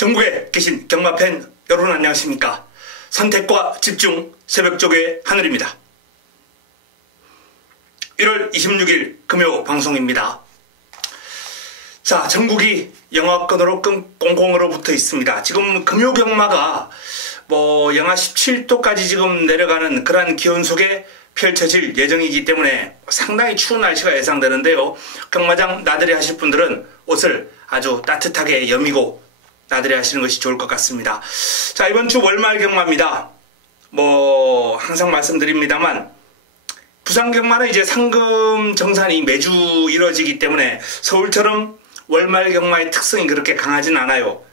전국에 계신 경마팬 여러분 안녕하십니까? 선택과 집중 새벽조교의 하늘입니다. 1월 26일 금요 방송입니다. 자, 전국이 영하권으로 꽁꽁으로 붙어 있습니다. 지금 금요 경마가 영하 17도까지 지금 내려가는 그러한 기온 속에 펼쳐질 예정이기 때문에 상당히 추운 날씨가 예상되는데요. 경마장 나들이 하실 분들은 옷을 아주 따뜻하게 여미고 나들이 하시는 것이 좋을 것 같습니다. 자, 이번 주 월말 경마입니다. 항상 말씀드립니다만 부산 경마는 이제 상금 정산이 매주 이루어지기 때문에 서울처럼 월말 경마의 특성이 그렇게 강하진 않아요.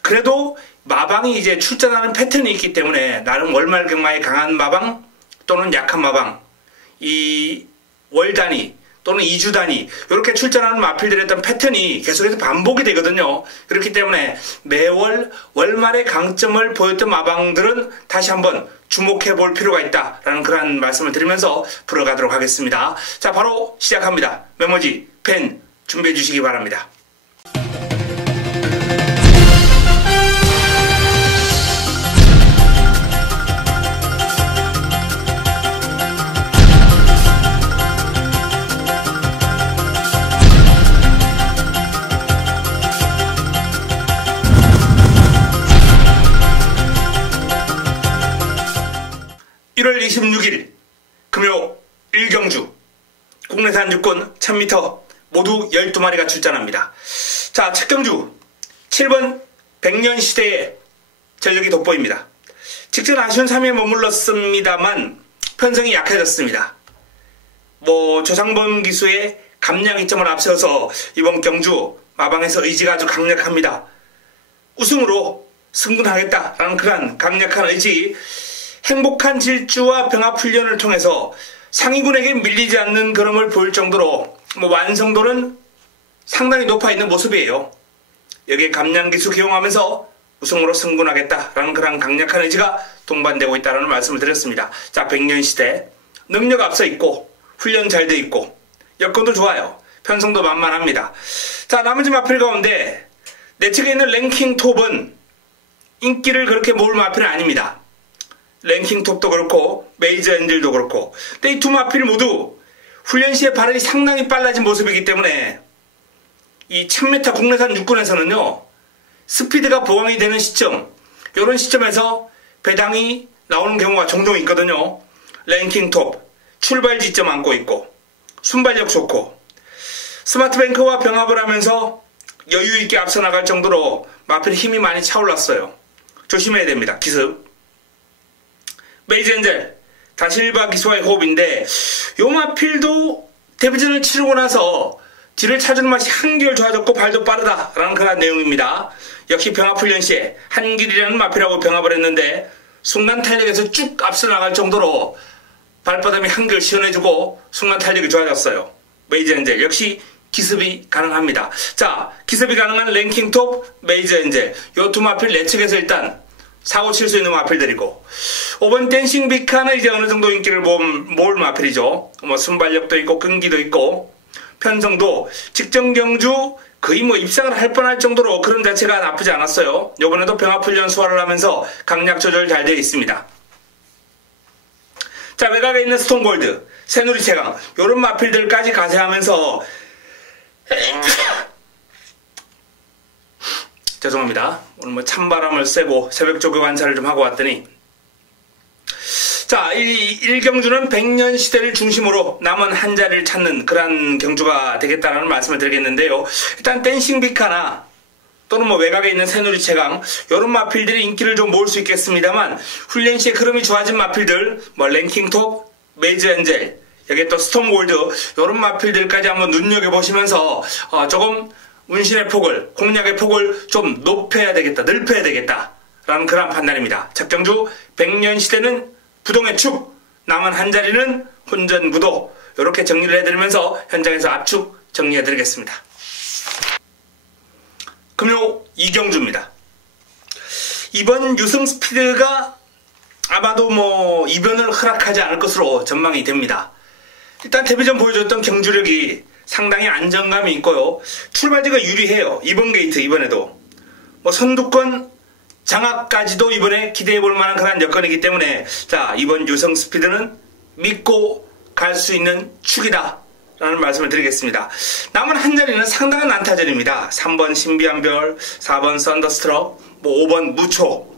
그래도 마방이 이제 출전하는 패턴이 있기 때문에 나름 월말 경마에 강한 마방 또는 약한 마방, 이 월 단위 또는 2주 단위 이렇게 출전하는 마필들의 어떤 패턴이 계속해서 반복이 되거든요. 그렇기 때문에 매월 월말의 강점을 보였던 마방들은 다시 한번 주목해 볼 필요가 있다라는 그런 말씀을 드리면서 풀어가도록 하겠습니다. 자, 바로 시작합니다. 메모지, 펜 준비해 주시기 바랍니다. (1월 26일) 금요 1경주 국내산 육군 1000m 모두 12마리가 출전합니다. 자, 첫 경주 7번 백년시대의 전력이 돋보입니다. 직전 아쉬운 3위에 머물렀습니다만 편성이 약해졌습니다. 조상범 기수의 감량 2점을 앞세워서 이번 경주 마방에서 의지가 아주 강력합니다. 우승으로 승근하겠다라는 그런 강력한 의지, 행복한 질주와 병합훈련을 통해서 상위군에게 밀리지 않는 그림을 보일 정도로 완성도는 상당히 높아 있는 모습이에요. 여기에 감량기수 기용하면서 우승으로 승군하겠다라는 그런 강력한 의지가 동반되고 있다는 말씀을 드렸습니다. 자, 백년시대 능력 앞서 있고 훈련 잘 돼 있고 여건도 좋아요. 편성도 만만합니다. 자, 나머지 마필 가운데 내 측에 있는 랭킹톱은 인기를 그렇게 모을 마필은 아닙니다. 랭킹톱도 그렇고 메이저 엔젤도 그렇고, 근데 이 두 마필 모두 훈련 시에 발을이 상당히 빨라진 모습이기 때문에 이 1000m 국내산 육군에서는요, 스피드가 보강이 되는 시점, 이런 시점에서 배당이 나오는 경우가 종종 있거든요. 랭킹톱 출발 지점 안고 있고 순발력 좋고 스마트뱅크와 병합을 하면서 여유있게 앞서 나갈 정도로 마필 힘이 많이 차올랐어요. 조심해야 됩니다. 기습. 메이저 엔젤 다실바 기수와의 호흡인데 요 마필도 데뷔전을 치르고 나서 뒤를 찾는 맛이 한결 좋아졌고 발도 빠르다라는 그런 내용입니다. 역시 병합훈련 시에 한길이라는 마필하고 병합을 했는데 순간 탄력에서 쭉 앞서 나갈 정도로 발바닥이 한결 시원해지고 순간 탄력이 좋아졌어요. 메이저 엔젤 역시 기습이 가능합니다. 자, 기습이 가능한 랭킹톱, 메이저 엔젤 요 두 마필 내측에서 일단 사고 칠 수 있는 마필들이고, 5번 댄싱 비카는 이제 어느 정도 인기를 모을 마필이죠. 순발력도 있고 끈기도 있고 편성도 직전 경주 거의 입상을 할 뻔할 정도로 그런 자체가 나쁘지 않았어요. 이번에도 병합훈련 소화를 하면서 강약 조절 잘 되어 있습니다. 자, 외곽에 있는 스톤골드, 새누리 최강 이런 마필들까지 가세하면서 죄송합니다. 오늘 찬바람을 쐬고 새벽 조교 관찰을 좀 하고 왔더니, 자, 이 1경주는 백년시대를 중심으로 남은 한 자리를 찾는 그런 경주가 되겠다라는 말씀을 드리겠는데요. 일단 댄싱 비카나 또는 외곽에 있는 새누리 최강 이런 마필들이 인기를 좀 모을 수 있겠습니다만, 훈련 시에 흐름이 좋아진 마필들 랭킹톱, 메이저 엔젤, 여기에 또 스톰골드 이런 마필들까지 한번 눈여겨보시면서 조금 운신의 폭을, 공략의 폭을 좀 높여야 되겠다, 넓혀야 되겠다 라는 그런 판단입니다. 첫 경주 백년시대는 부동의 축, 남은 한 자리는 혼전구도, 이렇게 정리를 해드리면서 현장에서 압축 정리해드리겠습니다. 금요 2경주입니다. 이번 유승 스피드가 아마도 이변을 허락하지 않을 것으로 전망이 됩니다. 일단 데뷔전 보여줬던 경주력이 상당히 안정감이 있고요. 출발지가 유리해요. 2번 게이트 이번에도 뭐 선두권 장악까지도 이번에 기대해 볼 만한 그런 여건이기 때문에 자, 이번 유성 스피드는 믿고 갈 수 있는 축이다 라는 말씀을 드리겠습니다. 남은 한 자리는 상당한 난타전입니다. 3번 신비한별, 4번 썬더스트럭, 뭐 5번 무초,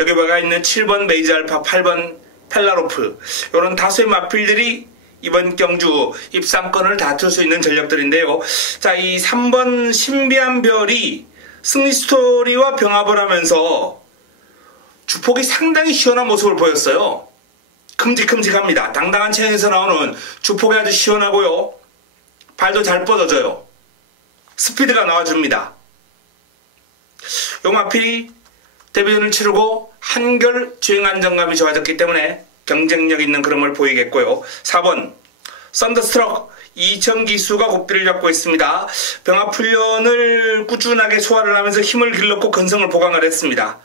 여기 뭐가 있는 7번 메이지알파, 8번 펠라로프, 이런 다수의 마필들이 이번 경주 입상권을 다툴 수 있는 전력들인데요. 자, 이 3번 신비한별이 승리 스토리와 병합을 하면서 주폭이 상당히 시원한 모습을 보였어요. 큼직큼직합니다. 당당한 체형에서 나오는 주폭이 아주 시원하고요. 발도 잘 뻗어져요. 스피드가 나와줍니다. 요 마필이 데뷔전을 치르고 한결 주행 안정감이 좋아졌기 때문에 경쟁력 있는 그림을 보이겠고요. 4번 썬더스트럭 이천 기수가 고삐를 잡고 있습니다. 병합 훈련을 꾸준하게 소화를 하면서 힘을 길렀고 근성을 보강을 했습니다.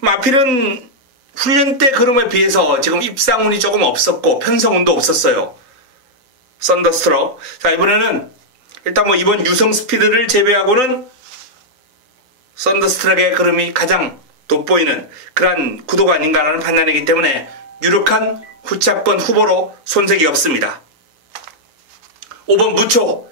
마필은 훈련 때 그름에 비해서 지금 입상운이 조금 없었고 편성운도 없었어요. 썬더스트럭. 자, 이번에는 일단 뭐 이번 유성 스피드를 제외하고는 썬더스트럭의 그름이 가장 돋보이는 그러한 구도가 아닌가라는 판단이기 때문에 유력한 후차권 후보로 손색이 없습니다. 5번 무초.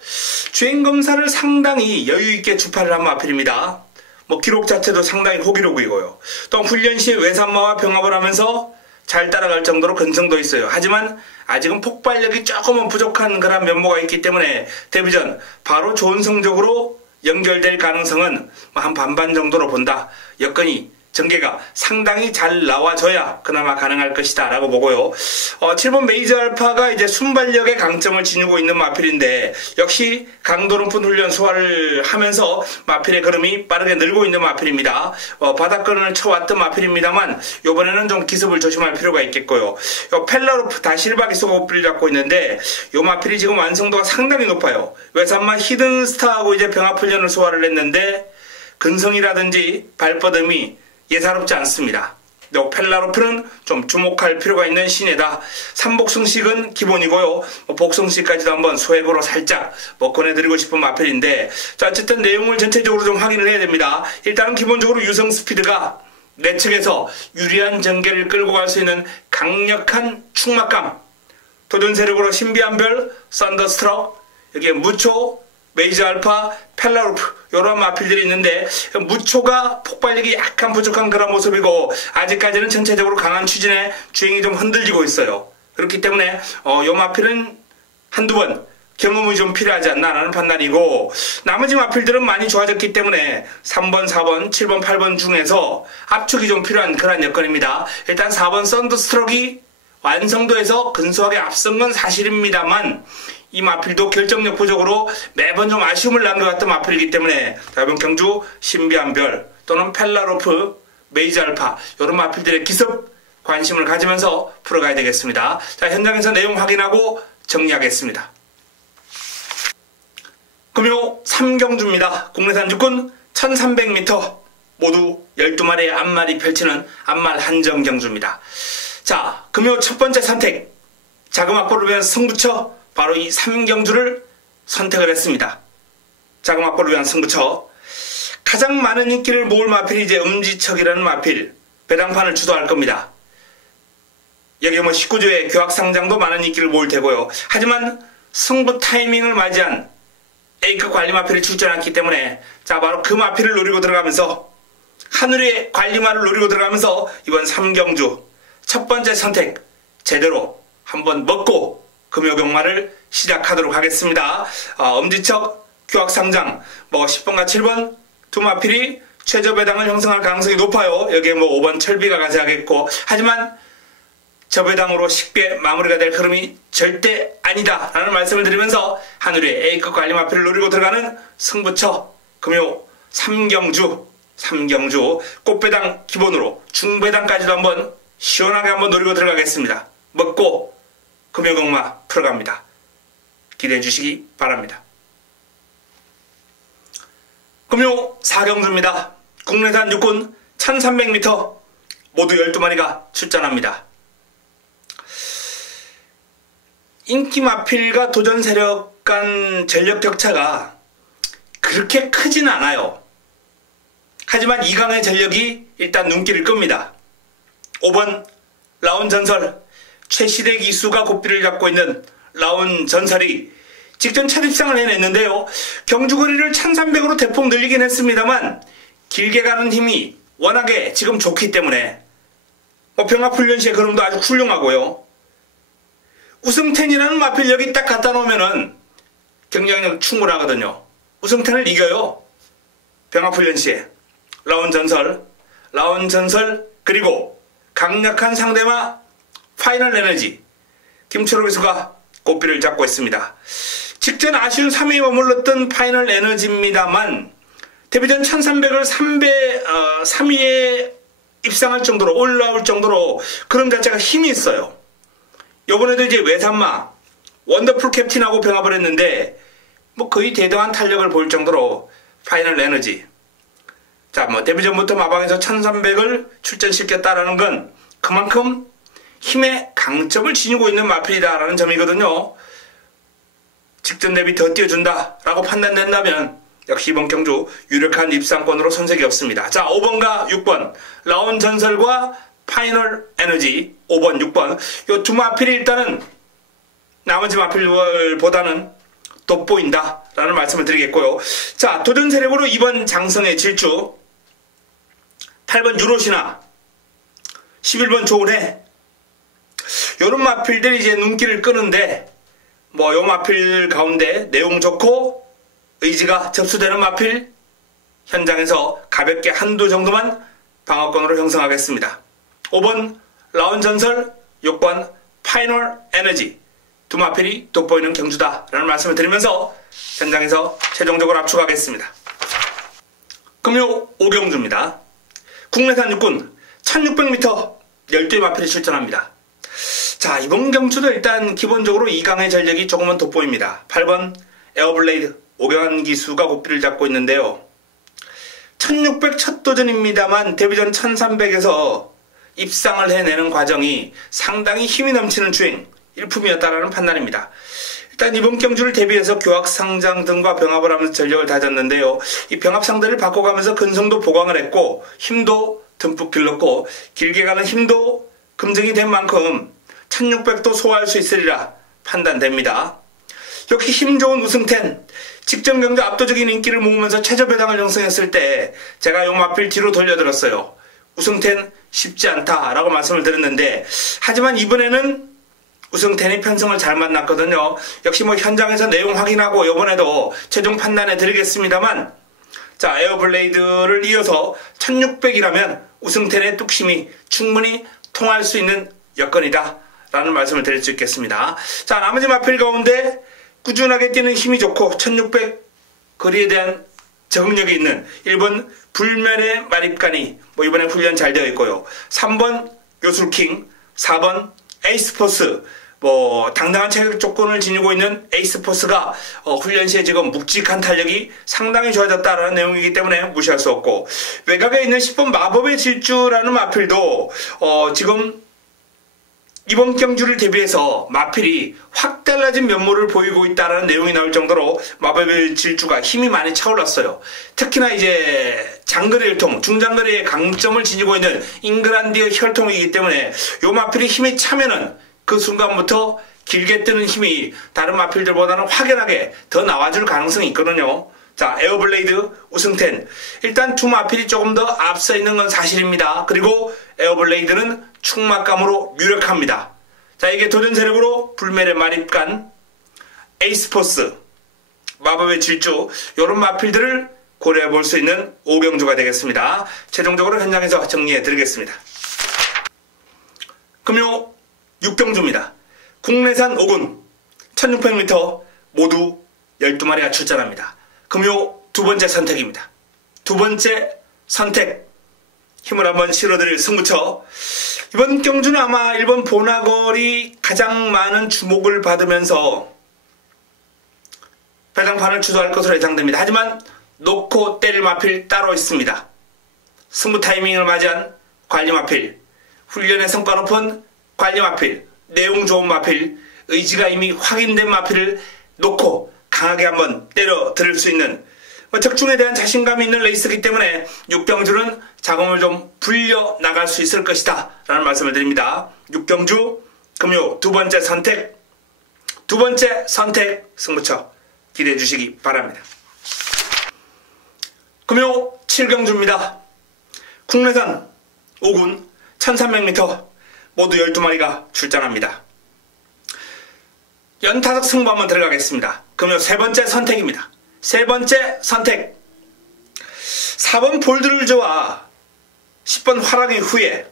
주행검사를 상당히 여유있게 주파를 한 마필입니다. 뭐 기록 자체도 상당히 호기록이고요. 또 훈련 시에 외산마와 병합을 하면서 잘 따라갈 정도로 근성도 있어요. 하지만 아직은 폭발력이 조금은 부족한 그런 면모가 있기 때문에 데뷔전 바로 좋은 성적으로 연결될 가능성은 한 반반 정도로 본다. 여건이 전개가 상당히 잘 나와줘야 그나마 가능할 것이다 라고 보고요. 7번 메이지알파가 이제 순발력의 강점을 지니고 있는 마필인데 역시 강도 높은 훈련 소화를 하면서 마필의 걸음이 빠르게 늘고 있는 마필입니다. 바닥권을 쳐왔던 마필입니다만 이번에는 좀 기습을 조심할 필요가 있겠고요. 펠라로프 다실바 기수가 고삐를 잡고 있는데 이 마필이 지금 완성도가 상당히 높아요. 외산마 히든스타하고 이제 병합 훈련을 소화를 했는데 근성이라든지 발뻗음이 예사롭지 않습니다. 펠라로프는 좀 주목할 필요가 있는 신예다. 3복승식은 기본이고요. 복승식까지도 한번 소액으로 살짝 권해드리고 싶은 마필인데 자, 어쨌든 내용을 전체적으로 좀 확인을 해야 됩니다. 일단은 기본적으로 유성 스피드가 내측에서 유리한 전개를 끌고 갈 수 있는 강력한 축막감, 도전 세력으로 신비한별, 썬더스트럭, 여기에 무초, 메이지알파, 펠라로프 이런 마필들이 있는데 무초가 폭발력이 약간 부족한 그런 모습이고 아직까지는 전체적으로 강한 추진에 주행이 좀 흔들리고 있어요. 그렇기 때문에 이 마필은 한두 번 경험이 좀 필요하지 않나라는 판단이고 나머지 마필들은 많이 좋아졌기 때문에 3번, 4번, 7번, 8번 중에서 압축이 좀 필요한 그런 여건입니다. 일단 4번 썬더스트럭이 완성도에서 근소하게 앞선 건 사실입니다만 이 마필도 결정력 부족으로 매번 좀 아쉬움을 남겨왔던 마필이기 때문에 이번 경주 신비한별 또는 펠라로프, 메이지알파 이런 마필들의 기습 관심을 가지면서 풀어가야 되겠습니다. 자, 현장에서 내용 확인하고 정리하겠습니다. 금요 3경주입니다. 국내산 육군 1300m 모두 12마리의 앞말이 펼치는 앞말 한정 경주입니다. 자, 금요 첫 번째 선택 자금 확보를 위한 승부처 바로 이 3경주를 선택을 했습니다. 자금 확보를 위한 승부처 가장 많은 인기를 모을 마필이 이제 음지척이라는 마필 배당판을 주도할 겁니다. 여기 뭐 19조의 교학상장도 많은 인기를 모을 테고요. 하지만 승부 타이밍을 맞이한 A급 관리 마필이 출전했기 때문에 자 바로 그 마필을 노리고 들어가면서 하늘의 관리마를 노리고 들어가면서 이번 3경주 첫 번째 선택 제대로 한번 먹고 금요경마를 시작하도록 하겠습니다. 엄지척, 교학상장, 10번과 7번 두 마필이 최저 배당을 형성할 가능성이 높아요. 여기에 5번 철비가 가져가겠고 하지만 저 배당으로 쉽게 마무리가 될 흐름이 절대 아니다 라는 말씀을 드리면서 하늘의 A급 관리 마필을 노리고 들어가는 승부처 금요 3경주 꽃배당 기본으로 중배당까지도 한번 시원하게 한번 노리고 들어가겠습니다. 먹고 금요경마 풀어갑니다. 기대해 주시기 바랍니다. 금요 4경주입니다. 국내산 육군 1300m 모두 12마리가 출전합니다. 인기 마필과 도전 세력 간 전력 격차가 그렇게 크진 않아요. 하지만 이강의 전력이 일단 눈길을 끕니다. 5번 라운전설, 최시대 기수가 고삐를 잡고 있는 라운전설이 직전 첫 입상을 해냈는데요. 경주거리를 1300으로 대폭 늘리긴 했습니다만 길게 가는 힘이 워낙에 지금 좋기 때문에 병합훈련시의 그림도 아주 훌륭하고요. 우승텐이라는 마필력이 딱 갖다 놓으면은 경쟁력 충분하거든요. 우승텐을 이겨요. 병합훈련시에 라운전설 그리고 강력한 상대마 파이널 에너지 김철호 기수가 고삐를 잡고 있습니다. 직전 아쉬운 3위에 머물렀던 파이널 에너지입니다만 데뷔전 1300을 3위에 입상할 정도로 올라올 정도로 그런 자체가 힘이 있어요. 요번에도 이제 외산마 원더풀 캡틴하고 병합을 했는데 뭐 거의 대등한 탄력을 보일 정도로 파이널 에너지. 자, 뭐 데뷔전부터 마방에서 1300을 출전시켰다라는 건 그만큼 힘의 강점을 지니고 있는 마필이다라는 점이거든요. 직전 대비 더 띄워준다라고 판단된다면 역시 이번 경주 유력한 입상권으로 손색이 없습니다. 자, 5번과 6번 라운전설과 파이널 에너지 5번, 6번 이 두 마필이 일단은 나머지 마필보다는 돋보인다라는 말씀을 드리겠고요. 자, 도전 세력으로 2번 장성의 질주, 8번 유로시나, 11번 조은혜 요런 마필들이 이제 눈길을 끄는데 뭐 요 마필 가운데 내용 좋고 의지가 접수되는 마필 현장에서 가볍게 한두 정도만 방어권으로 형성하겠습니다. 5번 라운전설, 6번 파이널 에너지 두 마필이 돋보이는 경주다라는 말씀을 드리면서 현장에서 최종적으로 압축하겠습니다. 금요 5경주입니다. 국내산 육군 1600m 12의 마필이 출전합니다. 자, 이번 경주도 일단 기본적으로 이강의 전력이 조금은 돋보입니다. 8번 에어블레이드 오경환 기수가 고삐를 잡고 있는데요. 1600 첫 도전입니다만 데뷔전 1300에서 입상을 해내는 과정이 상당히 힘이 넘치는 주행 일품이었다라는 판단입니다. 일단 이번 경주를 대비해서 교학상장 등과 병합을 하면서 전력을 다졌는데요. 이 병합상대를 바꿔가면서 근성도 보강을 했고 힘도 듬뿍 길렀고 길게 가는 힘도 검증이 된 만큼 1600도 소화할 수 있으리라 판단됩니다. 역시 힘 좋은 우승텐 직전 경주 압도적인 인기를 모으면서 최저배당을 형성했을 때 제가 요 마필 뒤로 돌려들었어요. 우승텐 쉽지 않다라고 말씀을 드렸는데 하지만 이번에는 우승텐이 편성을 잘 만났거든요. 역시 뭐 현장에서 내용 확인하고 이번에도 최종 판단해 드리겠습니다만 자, 에어블레이드를 이어서 1600이라면 우승텐의 뚝심이 충분히 통할 수 있는 여건이다 라는 말씀을 드릴 수 있겠습니다. 자, 나머지 마필 가운데 꾸준하게 뛰는 힘이 좋고 1600 거리에 대한 적응력이 있는 1번 불면의 마립간이 뭐 이번에 훈련 잘 되어 있고요. 3번 요술킹, 4번 에이스포스 뭐 당당한 체격 조건을 지니고 있는 에이스포스가 훈련 시에 지금 묵직한 탄력이 상당히 좋아졌다라는 내용이기 때문에 무시할 수 없고 외곽에 있는 10번 마법의 질주라는 마필도 지금 이번 경주를 대비해서 마필이 확 달라진 면모를 보이고 있다는 내용이 나올 정도로 마법의 질주가 힘이 많이 차올랐어요. 특히나 이제 장거리 혈통, 중장거리의 강점을 지니고 있는 잉글란디어 혈통이기 때문에 요 마필이 힘이 차면은 그 순간부터 길게 뜨는 힘이 다른 마필들보다는 확연하게 더 나와줄 가능성이 있거든요. 자, 에어블레이드, 우승텐 일단 두 마필이 조금 더 앞서 있는 건 사실입니다. 그리고 에어블레이드는 충막감으로 유력합니다. 자, 이게 도전 세력으로 불멸의 마립간, 에이스포스, 마법의 질주 이런 마필들을 고려해 볼 수 있는 5경주가 되겠습니다. 최종적으로 현장에서 정리해 드리겠습니다. 금요 6경주입니다. 국내산 5군 1600m 모두 12마리가 출전합니다. 금요 두 번째 선택입니다. 두 번째 선택 힘을 한번 실어드릴 승부처. 이번 경주는 아마 일본 보나걸이 가장 많은 주목을 받으면서 배당판을 주도할 것으로 예상됩니다. 하지만 놓고 때릴 마필 따로 있습니다. 승부 타이밍을 맞이한 관리 마필, 훈련의 성과 높은 관리 마필, 내용 좋은 마필, 의지가 이미 확인된 마필을 놓고 강하게 한번 때려 드릴 수 있는 적중에 대한 자신감이 있는 레이스이기 때문에 육경주는 자금을 좀 불려 나갈 수 있을 것이다 라는 말씀을 드립니다. 육경주 금요 두 번째 선택 승부처 기대해 주시기 바랍니다. 금요 7경주입니다. 국내산 5군 1300m 모두 12마리가 출전합니다. 연타석 승부 한번 들어가겠습니다. 금요 세 번째 선택입니다. 세 번째 선택 4번 볼드룰즈와 10번 화랑이 후에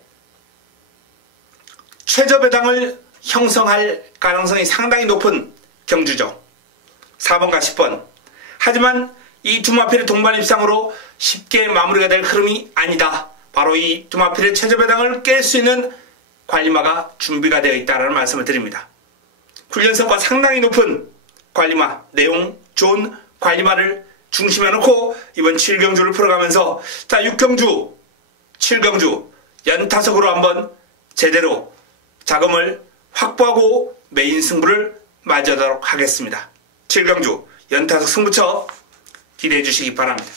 최저 배당을 형성할 가능성이 상당히 높은 경주죠. 4번과 10번. 하지만 이 두 마필의 동반 입상으로 쉽게 마무리가 될 흐름이 아니다. 바로 이 두 마필의 최저 배당을 깰 수 있는 관리마가 준비가 되어 있다는 말씀을 드립니다. 훈련성과 상당히 높은 관리마, 내용 좋은 관리마를 중심에 놓고 이번 7경주를 풀어가면서 자 6경주, 7경주 연타석으로 한번 제대로 자금을 확보하고 메인 승부를 맞이하도록 하겠습니다. 7경주 연타석 승부처 기대해 주시기 바랍니다.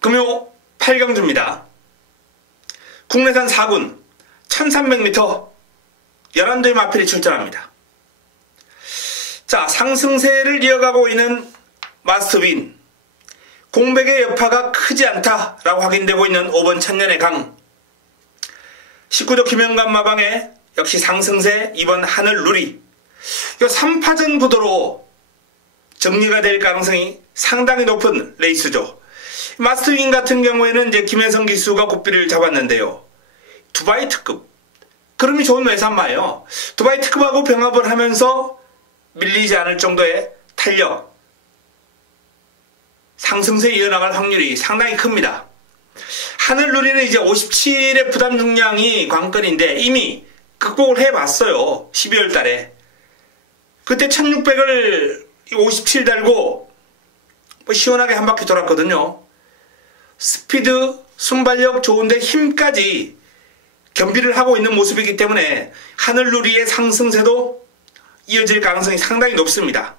금요 8경주입니다. 국내산 4군 1300m 11도의 마필이 출전합니다. 자, 상승세를 이어가고 있는 마스터빈 공백의 여파가 크지 않다라고 확인되고 있는 5번 천년의 강 19조 김영감 마방에 역시 상승세 2번 하늘 누리 이 3파전 구도로 정리가 될 가능성이 상당히 높은 레이스죠. 마스터빈 같은 경우에는 이제 김혜성 기수가 고삐를 잡았는데요. 두바이 특급 그름이 좋은 외산마예요. 두바이 특급하고 병합을 하면서 밀리지 않을 정도의 탄력 상승세에 이어나갈 확률이 상당히 큽니다. 하늘 누리는 이제 57의 부담 중량이 관건인데 이미 극복을 해봤어요. 12월 달에 그때 1600을 57 달고 시원하게 한 바퀴 돌았거든요. 스피드, 순발력 좋은데 힘까지 겸비를 하고 있는 모습이기 때문에 하늘누리의 상승세도 이어질 가능성이 상당히 높습니다.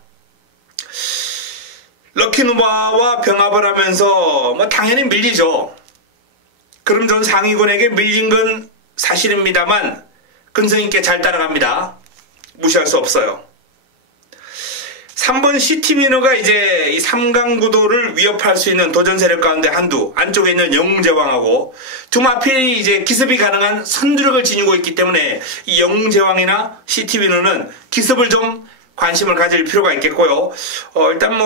럭키누바와 병합을 하면서 당연히 밀리죠. 그럼 전 상위군에게 밀린 건 사실입니다만 근성있게 잘 따라갑니다. 무시할 수 없어요. 3번 시티미너가 이제 이 3강 구도를 위협할 수 있는 도전 세력 가운데 한두 안쪽에 있는 영웅제왕하고 두 마필이 이제 기습이 가능한 선두력을 지니고 있기 때문에 이 영웅제왕이나 시티미너는 기습을 좀 관심을 가질 필요가 있겠고요. 일단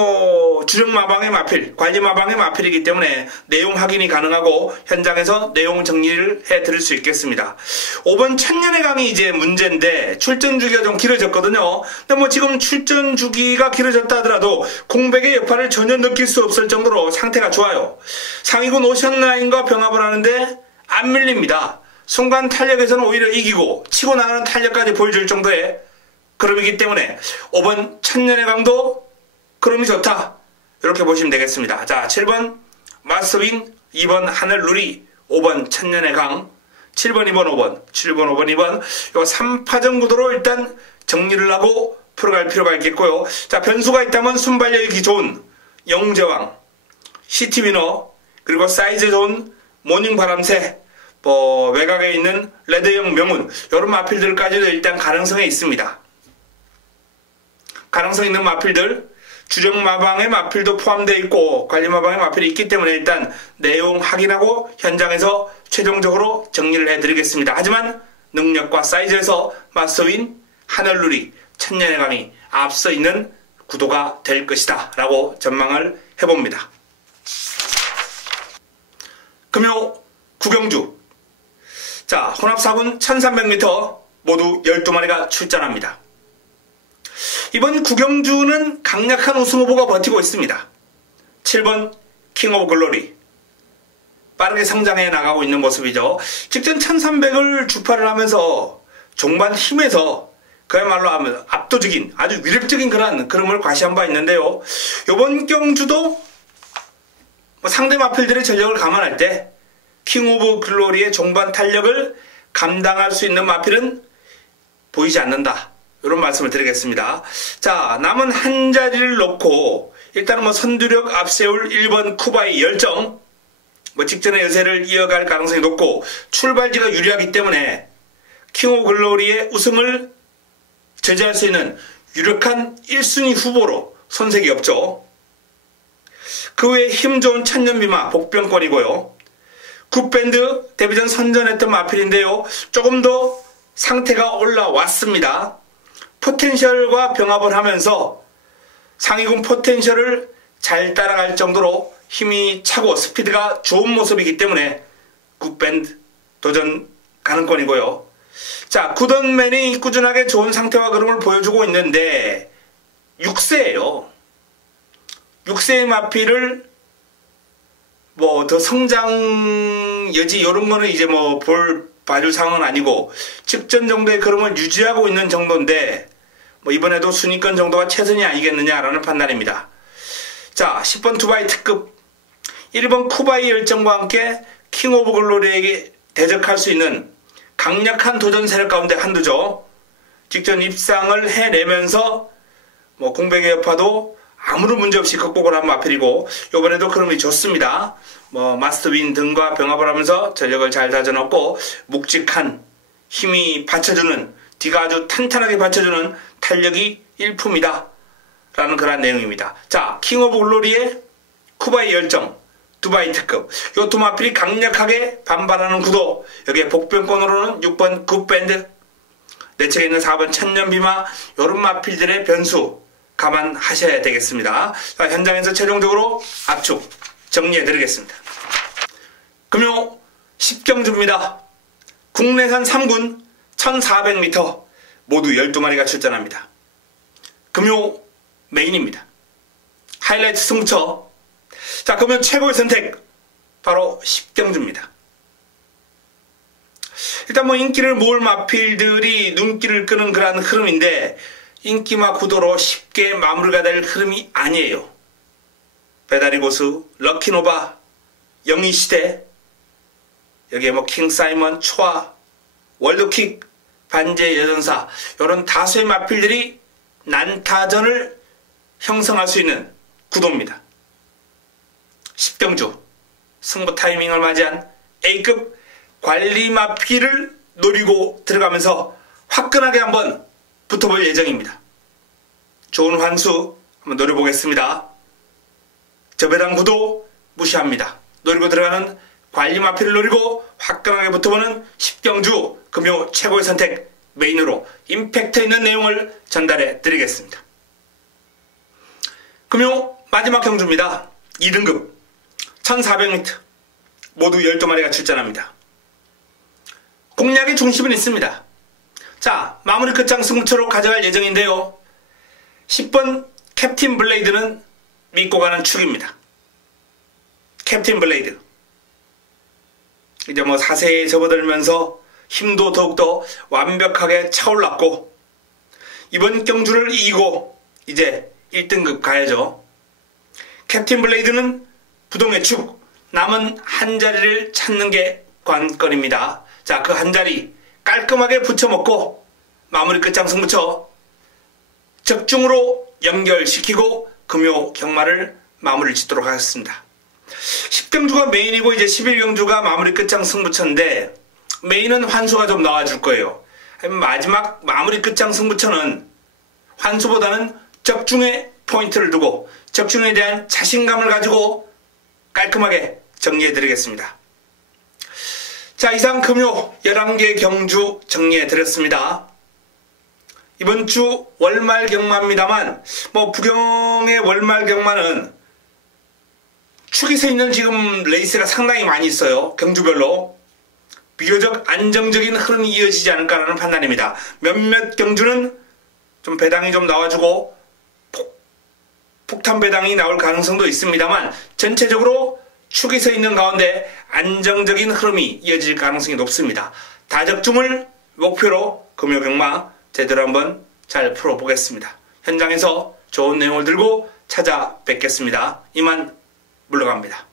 주력 마방의 마필, 관리 마방의 마필이기 때문에 내용 확인이 가능하고 현장에서 내용 정리를 해 드릴 수 있겠습니다. 5번 천년의 강이 이제 문제인데 출전 주기가 좀 길어졌거든요. 근데 지금 출전 주기가 길어졌다 하더라도 공백의 여파를 전혀 느낄 수 없을 정도로 상태가 좋아요. 상위군 오션라인과 병합을 하는데 안 밀립니다. 순간 탄력에서는 오히려 이기고 치고 나가는 탄력까지 보여줄 정도의 그럼이기 때문에 5번 천년의 강도 그럼이 좋다 이렇게 보시면 되겠습니다. 자 7번 마스터빈 2번 하늘누리 5번 천년의 강 7번 2번 5번 7번 5번 2번 요 3파전 구도로 일단 정리를 하고 풀어갈 필요가 있겠고요. 자 변수가 있다면 순발력이 좋은 영웅제왕 시티위너 그리고 사이즈 좋은 모닝바람새 외곽에 있는 레드형 명운 이런 마필들까지도 일단 가능성이 있습니다. 가능성 있는 마필들 주력 마방의 마필도 포함되어 있고 관리 마방의 마필이 있기 때문에 일단 내용 확인하고 현장에서 최종적으로 정리를 해드리겠습니다. 하지만 능력과 사이즈에서 마스터윈, 하늘누리, 천년의 강이 앞서 있는 구도가 될 것이다 라고 전망을 해봅니다. 금요 구경주 자 혼합 4군 1300m 모두 12마리가 출전합니다. 이번 구경주는 강력한 우승 후보가 버티고 있습니다. 7번 킹 오브 글로리 빠르게 성장해 나가고 있는 모습이죠. 직전 1300을 주파를 하면서 종반 힘에서 그야말로 압도적인 아주 위력적인 그런 흐름을 과시한 바 있는데요. 이번 경주도 상대 마필들의 전력을 감안할 때 킹 오브 글로리의 종반 탄력을 감당할 수 있는 마필은 보이지 않는다. 이런 말씀을 드리겠습니다. 자, 남은 한 자리를 놓고 일단은 뭐 선두력 앞세울 1번 쿠바의 열정, 뭐 직전의 여세를 이어갈 가능성이 높고 출발지가 유리하기 때문에 킹 오브 글로리의 우승을 제재할 수 있는 유력한 1순위 후보로 손색이 없죠. 그 외에 힘 좋은 천년비마 복병권이고요. 굿밴드 데뷔 전 선전했던 마필인데요. 조금 더 상태가 올라왔습니다. 포텐셜과 병합을 하면서 상위군 포텐셜을 잘 따라갈 정도로 힘이 차고 스피드가 좋은 모습이기 때문에 굿밴드 도전 가능권이고요. 자, 굿언맨이 꾸준하게 좋은 상태와 그름을 보여주고 있는데 6세예요. 6세의 마필을 뭐 더 성장 여지 이런 거는 이제 뭐 봐줄 상황은 아니고 직전 정도의 그름을 유지하고 있는 정도인데 뭐 이번에도 순위권 정도가 최선이 아니겠느냐라는 판단입니다. 자, 10번 두바이 특급 1번 쿠바의 열정과 함께 킹 오브 글로리에게 대적할 수 있는 강력한 도전 세력 가운데 한두죠. 직전 입상을 해내면서 뭐 공백의 여파도 아무런 문제 없이 극복을 한 마필이고 이번에도 그름이 좋습니다. 뭐 마스터 윈 등과 병합을 하면서 전력을 잘 다져놓고 묵직한 힘이 받쳐주는 뒤가 아주 탄탄하게 받쳐주는 탄력이 일품이다 라는 그런 내용입니다. 자, 킹 오브 글로리의 쿠바의 열정, 두바이 특급 요 두 마필이 강력하게 반발하는 구도, 여기에 복병권으로는 6번 굿밴드, 내측에 있는 4번 천년비마, 요런 마필들의 변수 감안하셔야 되겠습니다. 자, 현장에서 최종적으로 압축 정리해드리겠습니다. 금요 10경주입니다. 국내산 3군 1400m 모두 12마리가 출전합니다. 금요 메인입니다. 하이라이트 승부처. 자, 그러면 최고의 선택 바로 10경주입니다. 일단 뭐 인기를 모을 마필들이 눈길을 끄는 그런 흐름인데 인기마 구도로 쉽게 마무리가 될 흐름이 아니에요. 배다리 고수, 럭키노바, 영희시대, 여기에 뭐 킹사이먼, 초아, 월드킥, 반제 여전사 이런 다수의 마필들이 난타전을 형성할 수 있는 구도입니다. 10경주 승부 타이밍을 맞이한 A급 관리 마필을 노리고 들어가면서 화끈하게 한번 붙어볼 예정입니다. 좋은 환수 한번 노려보겠습니다. 저배당 구도 무시합니다. 노리고 들어가는 관리 마필을 노리고 화끈하게 붙어보는 10경주 금요 최고의 선택 메인으로 임팩트 있는 내용을 전달해 드리겠습니다. 금요 마지막 경주입니다. 2등급 1400m 모두 12마리가 출전합니다. 공략의 중심은 있습니다. 자, 마무리 끝장 승부처로 가져갈 예정인데요. 10번 캡틴 블레이드는 믿고 가는 축입니다. 캡틴 블레이드 이제 뭐 4세에 접어들면서 힘도 더욱더 완벽하게 차올랐고 이번 경주를 이기고 이제 1등급 가야죠. 캡틴 블레이드는 부동의 축, 남은 한 자리를 찾는 게 관건입니다. 자, 그 한 자리 깔끔하게 붙여먹고 마무리 끝장 승부처 적중으로 연결시키고 금요 경마를 마무리를 짓도록 하겠습니다. 10경주가 메인이고 이제 11경주가 마무리 끝장 승부처인데 메인은 환수가 좀 나와줄 거예요. 마지막 마무리 끝장 승부처는 환수보다는 적중에 포인트를 두고 적중에 대한 자신감을 가지고 깔끔하게 정리해드리겠습니다. 자, 이상 금요 11개 경주 정리해드렸습니다. 이번 주 월말 경마입니다만 뭐 부경의 월말 경마는 축이 서 있는 지금 레이스가 상당히 많이 있어요. 경주별로 비교적 안정적인 흐름이 이어지지 않을까라는 판단입니다. 몇몇 경주는 좀 배당이 좀 나와주고 폭탄 배당이 나올 가능성도 있습니다만 전체적으로 축이 서 있는 가운데 안정적인 흐름이 이어질 가능성이 높습니다. 다적중을 목표로 금요 경마 제대로 한번 잘 풀어보겠습니다. 현장에서 좋은 내용을 들고 찾아뵙겠습니다. 이만 물러갑니다.